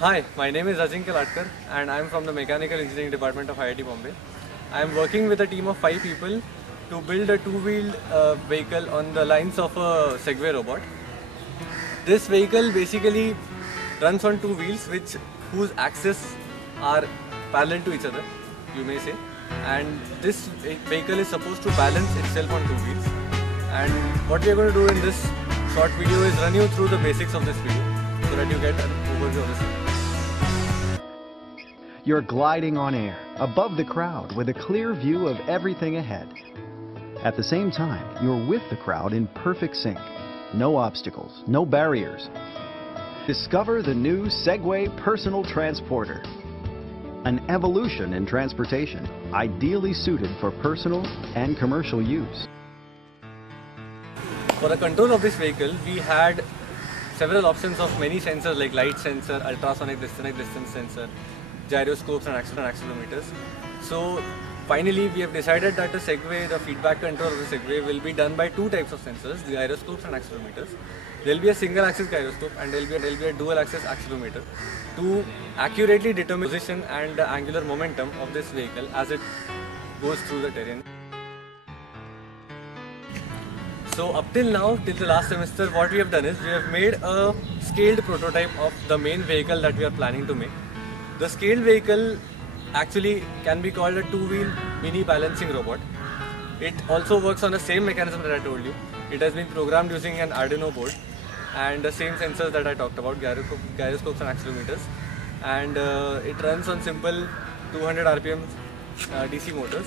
Hi, my name is Ajinkya Latkar and I am from the Mechanical Engineering Department of IIT Bombay. I am working with a team of 5 people to build a two-wheeled vehicle on the lines of a Segway robot. This vehicle basically runs on two wheels whose axes are parallel to each other, you may say. And this vehicle is supposed to balance itself on two wheels. And what we are going to do in this short video is run you through the basics of this video so that you get an overview of this. You're gliding on air, above the crowd, with a clear view of everything ahead. At the same time, you're with the crowd in perfect sync. No obstacles, no barriers. Discover the new Segway Personal Transporter. An evolution in transportation, ideally suited for personal and commercial use. For the control of this vehicle, we had several options of many sensors like light sensor, ultrasonic distance sensor, gyroscopes and accelerometers. So finally we have decided that the Segway, the feedback control of the Segway will be done by two types of sensors, the gyroscopes and accelerometers. There will be a single axis gyroscope and there will be a dual axis accelerometer to accurately determine position and the angular momentum of this vehicle as it goes through the terrain. So up till now, till the last semester, what we have done is we have made a scaled prototype of the main vehicle that we are planning to make. The scaled vehicle actually can be called a two-wheel mini balancing robot. It also works on the same mechanism that I told you. It has been programmed using an Arduino board and the same sensors that I talked about, gyroscopes and accelerometers. And it runs on simple 200 RPM DC motors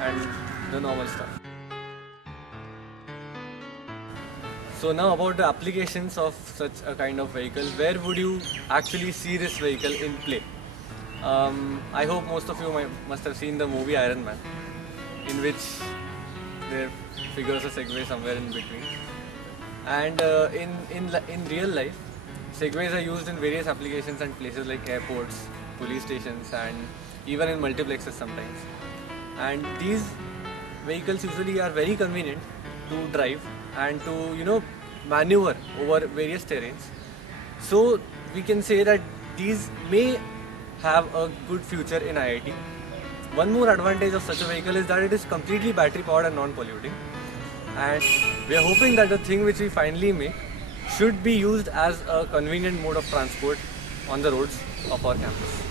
and the normal stuff. So now about the applications of such a kind of vehicle. Where would you actually see this vehicle in play? I hope most of you must have seen the movie Iron Man, in which there figures a Segway somewhere in between. And in real life, Segways are used in various applications and places like airports, police stations, and even in multiplexes sometimes. And these vehicles usually are very convenient to drive and to maneuver over various terrains. So we can say that these may have a good future in IIT. One more advantage of such a vehicle is that it is completely battery powered and non-polluting, and we are hoping that the thing which we finally make should be used as a convenient mode of transport on the roads of our campus.